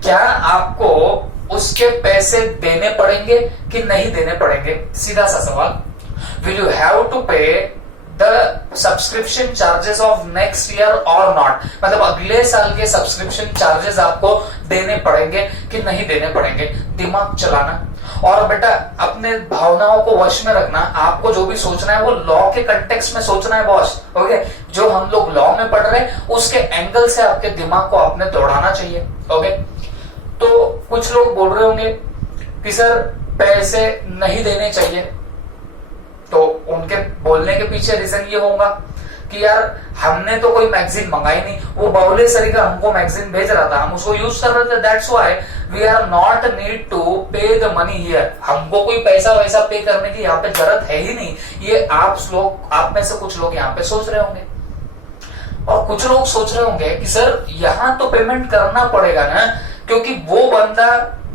क्या आपको उसके पैसे देने पड़ेंगे कि नहीं देने पड़ेंगे? सीधा सा सवाल। Will you have to pay the subscription charges of next year और नॉट? मतलब अगले साल के सब्सक्रिप्शन चार्जेस आपको देने पड़ेंगे कि नहीं देने पड़ेंगे? दिमाग चलाना, और बेटा अपने भावनाओं को वश में रखना। आपको जो भी सोचना है वो लॉ के कंटेक्स्ट में सोचना है बॉस। ओके, जो हम लोग लॉ में पढ़ रहे हैं उसके एंगल से आपके दिमाग को आपने दौड़ाना चाहिए। ओके, तो कुछ लोग बोल रहे होंगे कि सर पैसे नहीं देने चाहिए, तो उनके बोलने के पीछे रीजन ये होगा कि यार हमने तो कोई मैगजीन मंगाई नहीं, वो बावले सरी का हमको मैगजीन भेज रहा था, हम उसको यूज कर रहे थे, that's why we are not need to pay the money here. हमको कोई पैसा वैसा पे करने की यहाँ पे जरूरत है ही नहीं। ये आप में से कुछ लोग यहाँ पे सोच रहे होंगे, और कुछ लोग सोच रहे होंगे कि सर यहाँ तो पेमेंट करना पड़ेगा ना, क्योंकि वो बंदा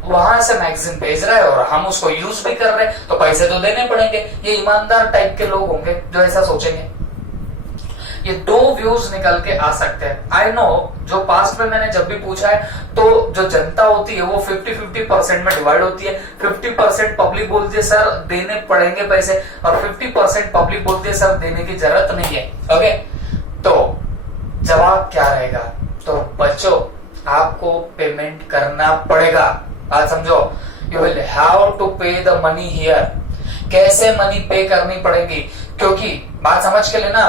वहां से मैगजीन भेज रहा है और हम उसको यूज भी कर रहे हैं, तो पैसे तो देने पड़ेंगे। ये ईमानदार टाइप के लोग होंगे जो ऐसा सोचेंगे। ये 2 व्यूज निकल के आ सकते हैं। आई नो, जो पास्ट में मैंने जब भी पूछा है तो जो जनता होती है वो 50-50% में डिवाइड होती है। 50% पब्लिक बोलती है सर देने पड़ेंगे पैसे, और 50% पब्लिक बोलती है सर देने की जरूरत नहीं है। ओके, तो जवाब क्या रहेगा? तो बच्चों, आपको पेमेंट करना पड़ेगा। बात समझो, you will have to pay the money here. कैसे मनी पे करनी पड़ेगी? क्योंकि बात समझ के लेना,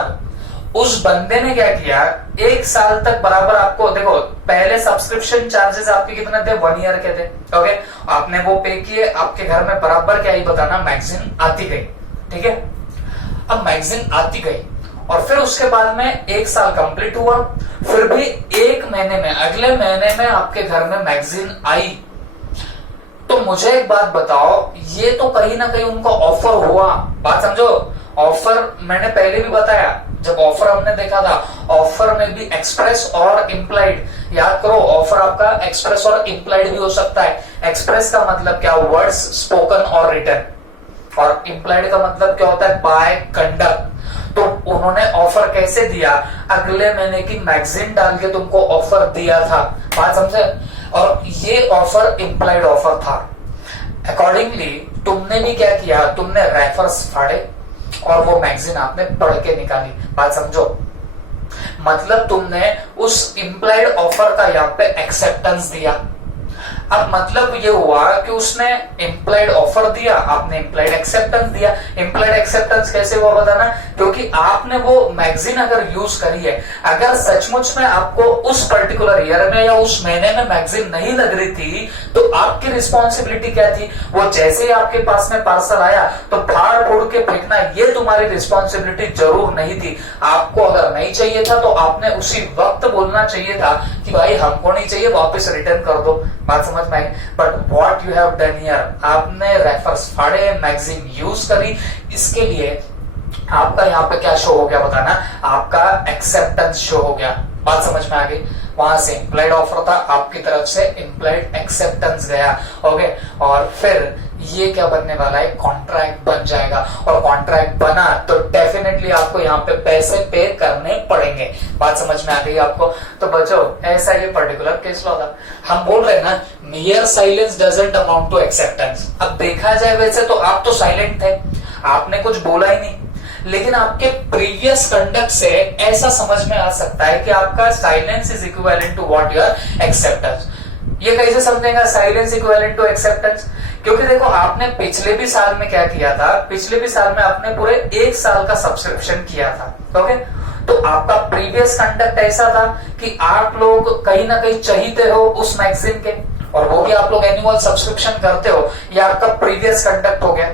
उस बंदे ने क्या किया, 1 साल तक बराबर आपको, देखो पहले सब्सक्रिप्शन चार्जेस आपके कितने थे, 1 ईयर के थे, ओके, आपने वो पे किए, आपके घर में बराबर क्या ही बताना, मैगजीन आती गई, ठीक है। अब मैगजीन आती गई और फिर उसके बाद में 1 साल कंप्लीट हुआ, फिर भी 1 महीने में, अगले महीने में आपके घर में मैगजीन आई, तो मुझे एक बात बताओ, ये तो कहीं ना कहीं उनको ऑफर हुआ, बात समझो। ऑफर मैंने पहले भी बताया, जब ऑफर हमने देखा था, ऑफर में भी एक्सप्रेस और इम्प्लाइड, याद करो ऑफर आपका एक्सप्रेस और इम्प्लाइड भी हो सकता है। एक्सप्रेस का मतलब क्या, वर्ड्स स्पोकन और रिटन, और इम्प्लाइड का मतलब क्या होता है, बाय कंडक्ट। तो उन्होंने ऑफर कैसे दिया, अगले महीने की मैगजीन डाल के तुमको ऑफर दिया था, बात समझे। और ये ऑफर इम्प्लाइड ऑफर था। अकॉर्डिंगली तुमने भी क्या किया, तुमने रेफर्स फाड़े और वो मैगजीन आपने पढ़ के निकाली, बात समझो। मतलब तुमने उस इम्प्लाइड ऑफर का यहाँ पे एक्सेप्टेंस दिया। अब मतलब ये हुआ कि उसने इम्प्लाइड ऑफर दिया, आपने इम्प्लाइड एक्सेप्टेंस दिया। इम्प्लाइड एक्सेप्टेंस कैसे हुआ बताना, क्योंकि आपने वो मैगजीन अगर यूज करी है, अगर सचमुच में आपको उस पर्टिकुलर ईयर में या उस महीने में मैगजीन नहीं लग रही थी, तो आपकी रिस्पॉन्सिबिलिटी क्या थी, वो जैसे ही आपके पास में पार्सल आया तो फाड़ फोड़ के फेंकना, ये तुम्हारी रिस्पॉन्सिबिलिटी जरूर नहीं थी। आपको अगर नहीं चाहिए था तो आपने उसी वक्त बोलना चाहिए था कि भाई हमको नहीं चाहिए, वापस रिटर्न कर दो, बात समझ में आई। But what you have done here, आपने रेफर्स फाड़े, मैगजीन यूज करी, इसके लिए आपका यहाँ पे क्या शो हो गया बताना, आपका एक्सेप्टेंस शो हो गया, बात समझ में आ गई। वहां से इम्प्लाइड ऑफर था, आपकी तरफ से इम्प्लाइड एक्सेप्टेंस गया, ओके। और फिर ये क्या बनने वाला है, कॉन्ट्रैक्ट बन जाएगा, और कॉन्ट्रैक्ट बना तो डेफिनेटली आपको यहाँ पे पैसे पे करने पड़ेंगे, बात समझ में आ गई आपको। तो बच्चों ऐसा ये पर्टिकुलर केस लॉ था। हम बोल रहे हैं ना, mere silence doesn't amount to acceptance। अब देखा जाए वैसे तो आप तो साइलेंट थे, आपने कुछ बोला ही नहीं, लेकिन आपके प्रीवियस कंडक्ट से ऐसा समझ में आ सकता है कि आपका silence is equivalent to what your acceptance. ये कैसे समझेगा साइलेंस इक्विवेलेंट टू एक्सेप्टेंस, क्योंकि देखो आपने पिछले भी साल में क्या किया था, पिछले भी साल में आपने पूरे 1 साल का सब्सक्रिप्शन किया था, ओके। तो आपका प्रीवियस कंडक्ट ऐसा था कि आप लोग कहीं ना कहीं चाहते हो उस मैगजीन के, और वो भी आप लोग एनुअल सब्सक्रिप्शन करते हो, ये आपका प्रीवियस कंडक्ट हो गया,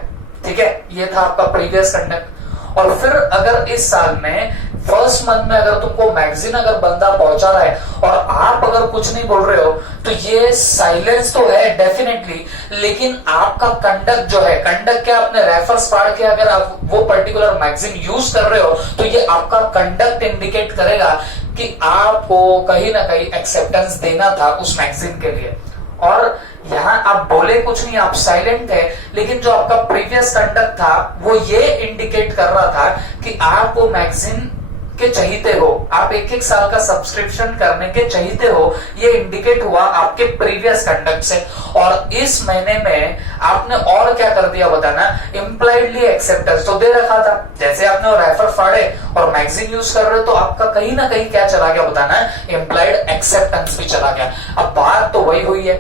ठीक है, ये था आपका प्रीवियस कंडक्ट। और फिर अगर इस साल में फर्स्ट मंथ में अगर तुमको मैगजीन अगर बंदा पहुंचा रहा है और आप अगर कुछ नहीं बोल रहे हो, तो ये साइलेंस तो है डेफिनेटली, लेकिन आपका कंडक्ट जो है, कंडक्ट क्या, अपने रेफर्स फाड़ के अगर आप वो पर्टिकुलर मैगजीन यूज कर रहे हो, तो ये आपका कंडक्ट इंडिकेट करेगा कि आपको कहीं ना कहीं एक्सेप्टेंस देना था उस मैगजीन के लिए। और यहाँ आप बोले कुछ नहीं, आप साइलेंट थे, लेकिन जो आपका प्रीवियस कंडक्ट था वो ये इंडिकेट कर रहा था कि आप वो मैगजीन के चाहते हो, आप 1-1 साल का सब्सक्रिप्शन करने के चाहते हो, ये इंडिकेट हुआ आपके प्रीवियस कंडक्ट से। और इस महीने में आपने और क्या कर दिया बताना, इम्प्लाइडली एक्सेप्टेंस तो दे रखा था, जैसे आपने वो रेफर फाड़े और मैगजीन यूज कर रहे हो, तो आपका कहीं ना कहीं क्या चला गया बताना, इम्प्लाइड एक्सेप्टेंस भी चला गया। अब बात तो वही हुई है,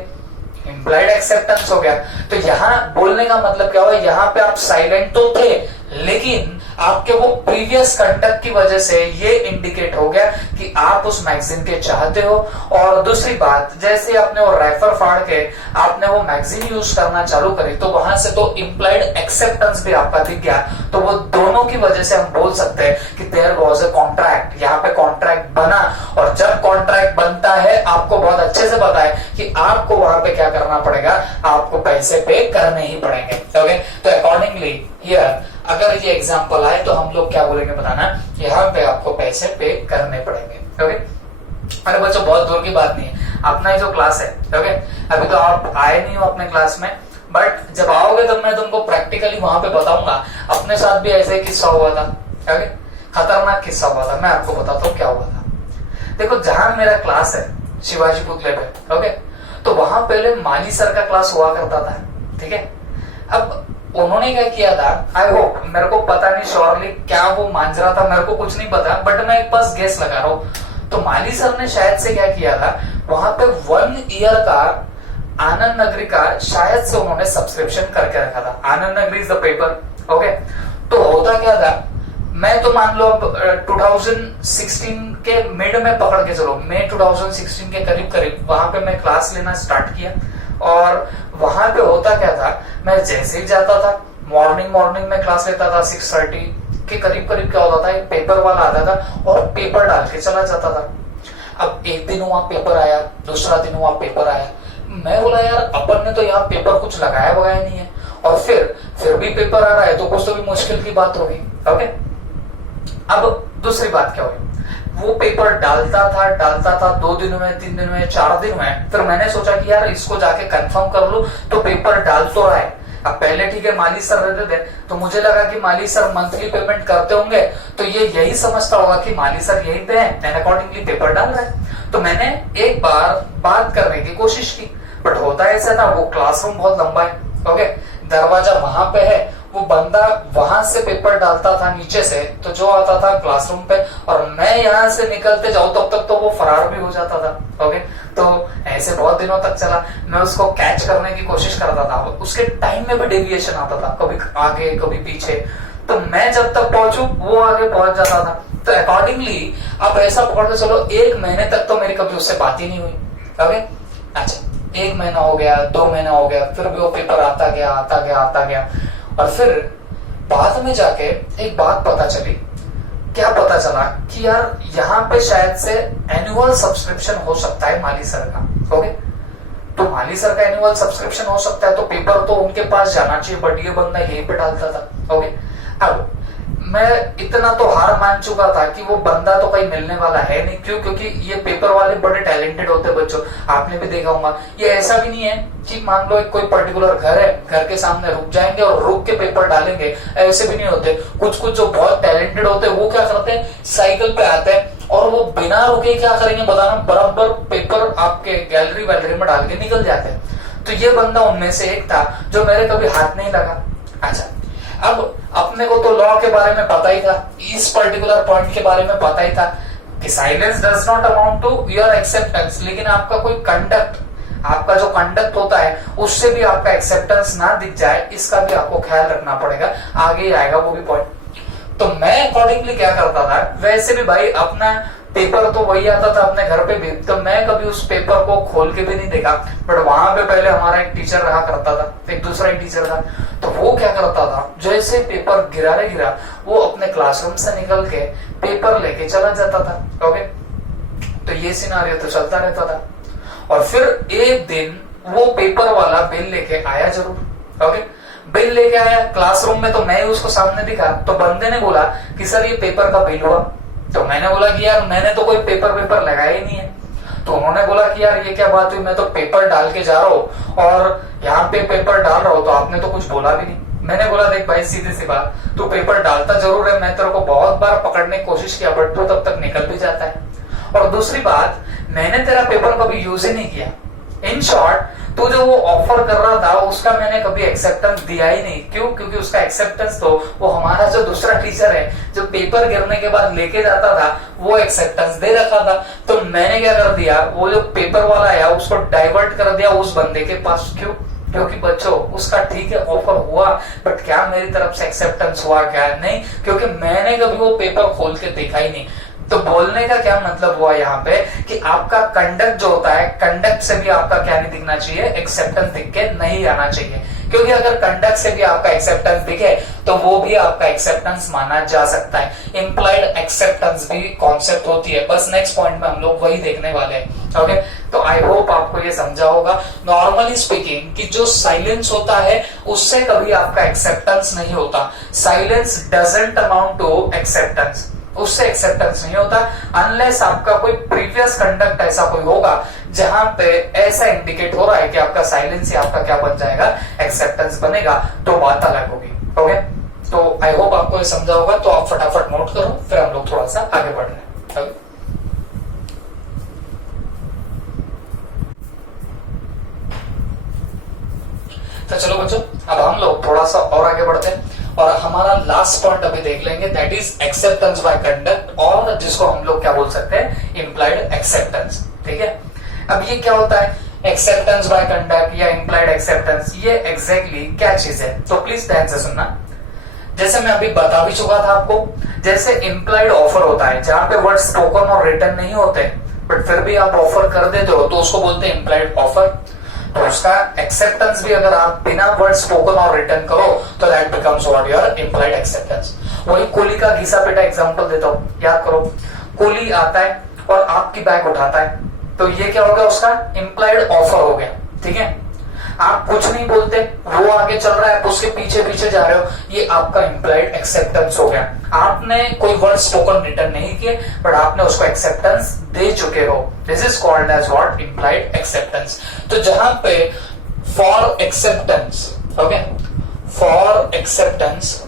इम्प्लाइड एक्सेप्टेंस हो गया। तो यहाँ बोलने का मतलब क्या हुआ, यहाँ पे आप साइलेंट तो थे, लेकिन आपके वो प्रीवियस कंडक्ट की वजह से ये इंडिकेट हो गया कि आप उस मैगजीन के चाहते हो। और दूसरी बात, जैसे आपने वो रेफर फाड़ के आपने वो मैगजीन यूज करना चालू करी, तो वहां से तो इम्प्लाइड एक्सेप्टेंस भी आपका दिख गया। तो वो दोनों की वजह से हम बोल सकते हैं कि देयर वाज अ कॉन्ट्रैक्ट, यहाँ पे कॉन्ट्रैक्ट बना। और जब कॉन्ट्रैक्ट बनता है, आपको बहुत अच्छे से पता है कि आपको वहां पे क्या करना पड़ेगा, आपको पैसे पे करने ही पड़ेंगे, ओके। तो अकॉर्डिंगली हियर अगर ये एग्जांपल आए तो हम लोग क्या बोलेंगे बताना, यहाँ पे आपको पैसे पे करने पड़ेंगे, ओके। अरे बच्चों बहुत दूर की बात नहीं है, अपना ही जो क्लास है, ओके। अभी तो आप आए नहीं हो अपने क्लास में, बट जब आओगे तब मैं तुमको प्रैक्टिकली वहां पे बताऊंगा। अपने साथ भी ऐसे किस्सा हुआ था, ओके, खतरनाक किस्सा हुआ था। मैं आपको बताता हूँ क्या हुआ था। देखो जहां मेरा क्लास है शिवाजी पुतले पे, ओके, तो वहां पहले माली सर का क्लास हुआ करता था, ठीक है। अब उन्होंने क्या किया था, आई होप, मेरे को पता नहीं श्योरली क्या वो मांझरा था, मेरे को कुछ नहीं पता, बट मैं एक बस गेस लगा रहा हूं। तो माली सर ने शायद से क्या किया था, वहां पे 1 ईयर का आनंद नगरी का शायद से उन्होंने सब्सक्रिप्शन करके रखा था। आनंद नगरी इज द पेपर, ओके। तो होता क्या था, मैं तो मान लो अब 2016 के मिड में पकड़ के चलो, मई 2016 के करीब करीब वहां पे मैं क्लास लेना स्टार्ट किया। और वहां पे होता क्या था, मैं जैसे ही जाता था मॉर्निंग में क्लास लेता था 6:30 के करीब करीब, क्या होता था एक पेपर वाला आता था और पेपर डाल के चला जाता था। अब एक दिन वहां पेपर आया, दूसरा दिन वहां पेपर आया, मैं बोला यार अपन ने तो यहाँ पेपर कुछ लगाया वगाया नहीं है, और फिर भी पेपर आ रहा है तो कुछ तो भी मुश्किल की बात होगी। ओके, अब दूसरी बात क्या हुई, वो पेपर डालता था 2 दिन में, 3 दिन में, 4 दिन में। फिर मैंने सोचा कि यार इसको जाके कंफर्म कर लूं, तो पेपर डाल तो रहा है। अब पहले ठीक है माली सर रहते थे तो मुझे लगा कि माली सर मंथली पेमेंट करते होंगे, तो ये यही समझता होगा कि माली सर यहीं पे है एंड अकॉर्डिंगली पेपर डाल रहा है। तो मैंने एक बार बात करने की कोशिश की, बट होता ऐसा ना, वो क्लासरूम बहुत लंबा है। ओके, दरवाजा वहां पे है, वो बंदा वहां से पेपर डालता था नीचे से, तो जो आता था क्लासरूम पे, और मैं यहाँ से निकलते जाऊं तब तक तो वो फरार भी हो जाता था। ओके, तो ऐसे बहुत दिनों तक चला। मैं उसको कैच करने की कोशिश करता था, उसके टाइम में भी डेविएशन आता था, कभी आगे कभी पीछे, तो मैं जब तक पहुंचू वो आगे पहुंच जाता था। तो अकॉर्डिंगली आप ऐसा पकड़ के चलो 1 महीने तक तो मेरी कभी उससे बात ही नहीं हुई। ओके, अच्छा 1 महीना हो गया, 2 महीना हो गया, फिर भी वो पेपर आता गया। और फिर बाद में जाके एक बात पता चली, क्या पता चला कि यार यहाँ पे शायद से एनुअल सब्सक्रिप्शन हो सकता है माली सर का। ओके, तो माली सर का एनुअल सब्सक्रिप्शन हो सकता है, तो पेपर तो उनके पास जाना चाहिए, बट ये बंदा यहीं पे डालता था। ओके, अब मैं इतना तो हार मान चुका था कि वो बंदा तो कहीं मिलने वाला है नहीं। क्यों? क्योंकि ये पेपर वाले बड़े टैलेंटेड होते हैं बच्चों, आपने भी देखा होगा। ये ऐसा भी नहीं है कि मान लो कोई पर्टिकुलर घर है, घर के सामने रुक जाएंगे और रुक के पेपर डालेंगे, ऐसे भी नहीं होते। कुछ जो बहुत टैलेंटेड होते हैं वो क्या करते हैं, साइकिल पे आते हैं और वो बिना रुके क्या करेंगे बताना, बराबर पेपर आपके गैलरी वैलरी में डाल के निकल जाते हैं। तो ये बंदा उनमें से एक था जो मेरे कभी हाथ नहीं लगा। अच्छा, अब अपने को तो लॉ के बारे में पता ही था, इस पर्टिकुलर पॉइंट के बारे में पता ही था कि silence does not amount to your acceptance, लेकिन आपका कोई कंडक्ट, आपका जो कंडक्ट होता है उससे भी आपका एक्सेप्टेंस ना दिख जाए, इसका भी आपको ख्याल रखना पड़ेगा। आगे आएगा वो भी पॉइंट। तो मैं अकॉर्डिंगली क्या करता था, वैसे भी भाई अपना पेपर तो वही आता था अपने घर पे भी, तो मैं कभी उस पेपर को खोल के भी नहीं देखा। बट वहां पे पहले हमारा एक टीचर रहा करता था, एक दूसरा ही टीचर था, तो वो क्या करता था, जैसे पेपर गिरा वो अपने क्लासरूम से निकल के पेपर लेके चला जाता था। ओके, तो ये सिनारियो तो चलता रहता था। और फिर एक दिन वो पेपर वाला बिल लेके आया जरूर। ओके, बिल लेके आया क्लासरूम में, तो मैं उसको सामने दिखा, तो बंदे ने बोला कि सर ये पेपर का बिल हुआ। तो मैंने बोला कि यार मैंने तो कोई पेपर लगाया ही नहीं है। तो उन्होंने बोला कि यार ये क्या बात हुई, मैं तो पेपर डाल के जा रहा हूँ और यहाँ पे पेपर डाल रहा हूँ, तो आपने तो कुछ बोला भी नहीं। मैंने बोला देख भाई सीधी सी बात, तू पेपर डालता जरूर है, मैं तेरे को बहुत बार पकड़ने की कोशिश किया, बट तू तब तक निकल भी जाता है। और दूसरी बात, मैंने तेरा पेपर कभी यूज ही नहीं किया। इन शॉर्ट, तू जो वो ऑफर कर रहा था उसका मैंने कभी एक्सेप्टेंस दिया ही नहीं। क्यों? क्योंकि उसका एक्सेप्टेंस तो वो हमारा जो दूसरा टीचर है जो पेपर गिरने के बाद लेके जाता था, वो एक्सेप्टेंस दे रखा था। तो मैंने क्या कर दिया, वो जो पेपर वाला आया उसको डाइवर्ट कर दिया उस बंदे के पास। क्यों? क्योंकि बच्चों उसका ठीक है ऑफर हुआ, बट क्या मेरी तरफ से एक्सेप्टेंस हुआ? क्या नहीं, क्योंकि मैंने कभी वो पेपर खोल के देखा ही नहीं। तो बोलने का क्या मतलब हुआ यहाँ पे कि आपका कंडक्ट जो होता है, कंडक्ट से भी आपका क्या नहीं दिखना चाहिए, एक्सेप्टेंस दिख के नहीं आना चाहिए। क्योंकि अगर कंडक्ट से भी आपका एक्सेप्टेंस दिखे तो वो भी आपका एक्सेप्टेंस माना जा सकता है। इम्प्लाइड एक्सेप्टेंस भी कॉन्सेप्ट होती है, बस नेक्स्ट पॉइंट में हम लोग वही देखने वाले हैं। ओके, तो आई होप आपको ये समझा होगा। नॉर्मली स्पीकिंग कि जो साइलेंस होता है उससे कभी आपका एक्सेप्टेंस नहीं होता। Silence doesn't amount to acceptance, उससे एक्सेप्टेंस नहीं होता अनलेस आपका कोई प्रीवियस कंडक्ट ऐसा कोई होगा जहां पे ऐसा इंडिकेट हो रहा है कि आपका साइलेंस ही आपका क्या बन जाएगा, एक्सेप्टेंस बनेगा, तो बात अलग होगी। ओके, तो आई होप आपको ये समझा होगा। तो आप फटाफट नोट करो, फिर हम लोग थोड़ा सा आगे बढ़ रहे हैं। तो चलो बच्चों, अब हम लोग थोड़ा सा और आगे बढ़ते हैं और हमारा लास्ट पॉइंट अभी देख लेंगे, that is acceptance by conduct, और जिसको हम लोग क्या बोल सकते हैं, इम्प्लाइड एक्सेप्टेंस। ठीक है, अब ये क्या होता है एक्सेप्टेंस बाय कंडक्ट या इम्प्लाइड एक्सेप्टेंस, ये एग्जैक्टली क्या चीज है? तो प्लीज ध्यान से सुनना। जैसे मैं अभी बता भी चुका था आपको, जैसे इम्प्लाइड ऑफर होता है जहां पे वर्ड स्पोकन और रिटन नहीं होते बट फिर भी आप ऑफर कर देते हो तो उसको बोलते हैं इम्प्लाइड ऑफर। तो उसका एक्सेप्टेंस भी अगर आप बिना वर्ड स्पोकन और रिटन करो तो that becomes what your implied acceptance. वही कोहली का घिसा पिटा एग्जांपल देता हूं, याद करो। कोहली आता है और आपकी बैग उठाता है, तो ये क्या हो गया, उसका इम्प्लाइड ऑफर हो गया। ठीक है, आप कुछ नहीं बोलते, वो आगे चल रहा है, आप उसके पीछे पीछे जा रहे हो, ये आपका इम्प्लाइड एक्सेप्टेंस हो गया। आपने कोई वर्ड स्पोकन रिटर्न नहीं किए बट आपने उसको एक्सेप्टेंस दे चुके हो। This is called as what, implied acceptance. तो जहां पे for acceptance, okay, for acceptance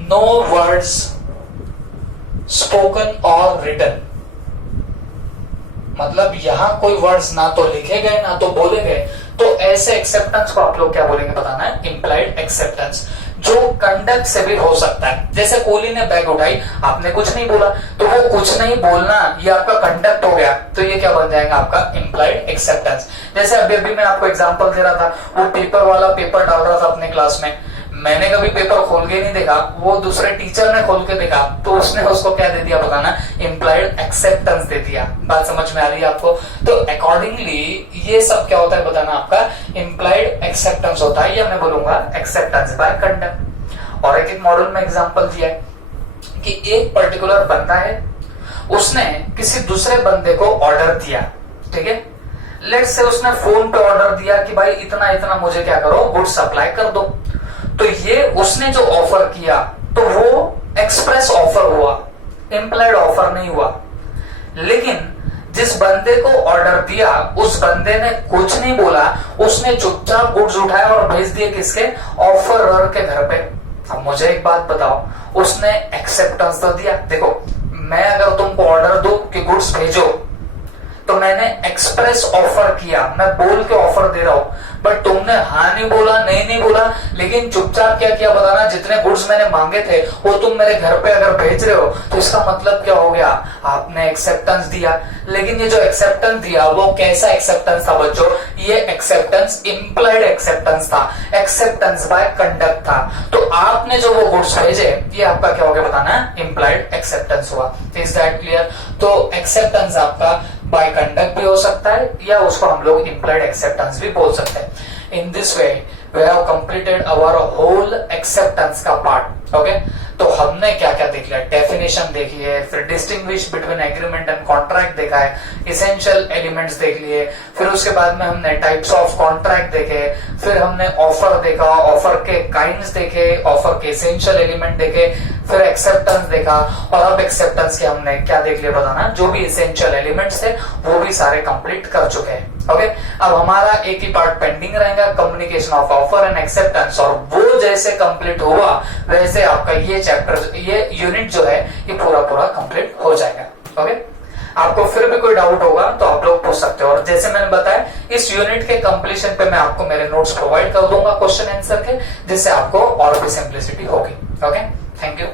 no words spoken और रिटन, मतलब यहां कोई वर्ड्स ना तो लिखे गए ना तो बोले गए, तो ऐसे एक्सेप्टेंस को आप लोग क्या बोलेंगे बताना है, इम्प्लाइड एक्सेप्टेंस, जो कंडक्ट से भी हो सकता है। जैसे कोहली ने बैग उठाई, आपने कुछ नहीं बोला, तो वो कुछ नहीं बोलना ये आपका कंडक्ट हो गया, तो ये क्या बन जाएगा आपका इम्प्लाइड एक्सेप्टेंस। जैसे अभी अभी मैं आपको एग्जांपल दे रहा था, वो पेपर वाला पेपर डाल रहा था अपने क्लास में, मैंने कभी पेपर खोल के नहीं देखा, वो दूसरे टीचर ने खोल के देखा, तो उसने उसको क्या दे दिया बताना, इम्प्लाइड एक्सेप्टेंस दे दिया। बात समझ में आ रही है आपको? तो अकॉर्डिंगली ये सब क्या होता है बताना, आपका इम्प्लाइड एक्सेप्टेंस होता है, या मैं बोलूंगा एक्सेप्टेंस बाय कंडक्ट। और एक मॉडल में एग्जांपल दिया है कि एक पर्टिकुलर बंदा है, उसने किसी दूसरे बंदे को ऑर्डर दिया, ठीक है, लेट्स से उसने फोन पे ऑर्डर दिया कि भाई इतना इतना मुझे क्या करो, गुड्स सप्लाई कर दो। तो ये उसने जो ऑफर किया तो वो एक्सप्रेस ऑफर हुआ, इम्प्लाइड ऑफर नहीं हुआ। लेकिन जिस बंदे को ऑर्डर दिया उस बंदे ने कुछ नहीं बोला, उसने चुपचाप गुड्स उठाया और भेज दिए किसके, ऑफरर के घर पे। अब मुझे एक बात बताओ, उसने एक्सेप्टेंस तो दिया। देखो, मैं अगर तुमको ऑर्डर दूं कि गुड्स भेजो, तो मैंने एक्सप्रेस ऑफर किया, मैं बोल के ऑफर दे रहा हूं, बट तुमने हाँ नहीं बोला, नहीं बोला, लेकिन चुपचाप क्या किया बताना, जितने गुड्स मैंने मांगे थे वो तुम मेरे घर पे अगर भेज रहे हो, तो इसका मतलब क्या हो गया, आपने एक्सेप्टेंस दिया। लेकिन ये जो एक्सेप्टेंस दिया वो कैसा एक्सेप्टेंस था बच्चों, ये एक्सेप्टेंस इम्प्लाइड एक्सेप्टेंस था, एक्सेप्टेंस बाय कंडक्ट था। तो आपने जो वो गुड्स भेजे, ये आपका क्या हो गया बताना, इम्प्लाइड एक्सेप्टेंस हुआ। Is that clear? तो एक्सेप्टेंस आपका बाय कंडक्ट भी हो सकता है, या उसको हम लोग इम्प्लाइड एक्सेप्टेंस भी बोल सकते हैं। In this way we have completed our whole acceptance का पार्ट। ओके, तो हमने क्या क्या देख लिया, डेफिनेशन देखी है, फिर distinguish between agreement and contract देखा है, इसेंशियल एलिमेंट्स देख लिए, फिर उसके बाद में हमने टाइप्स ऑफ कॉन्ट्रैक्ट देखे, फिर हमने ऑफर देखा, ऑफर के काइंड्स देखे, ऑफर के इसेंशियल एलिमेंट देखे, फिर एक्सेप्टेंस देखा, और अब एक्सेप्टेंस के हमने क्या देख लिया बताना, जो भी इसेंशियल एलिमेंट्स थे वो भी सारे कंप्लीट कर चुके हैं। ओके, अब हमारा एक ही पार्ट पेंडिंग रहेगा, communication of offer and acceptance, और वो जैसे कंप्लीट हुआ वैसे आपका ये चैप्टर, ये यूनिट जो है ये पूरा पूरा कंप्लीट हो जाएगा। ओके, आपको फिर भी कोई डाउट होगा तो आप लोग पूछ सकते हो, और जैसे मैंने बताया इस यूनिट के कंप्लीशन पे मैं आपको मेरे नोट्स प्रोवाइड कर दूंगा क्वेश्चन आंसर के, जिससे आपको और भी सिंप्लिसिटी होगी। Okay, thank you.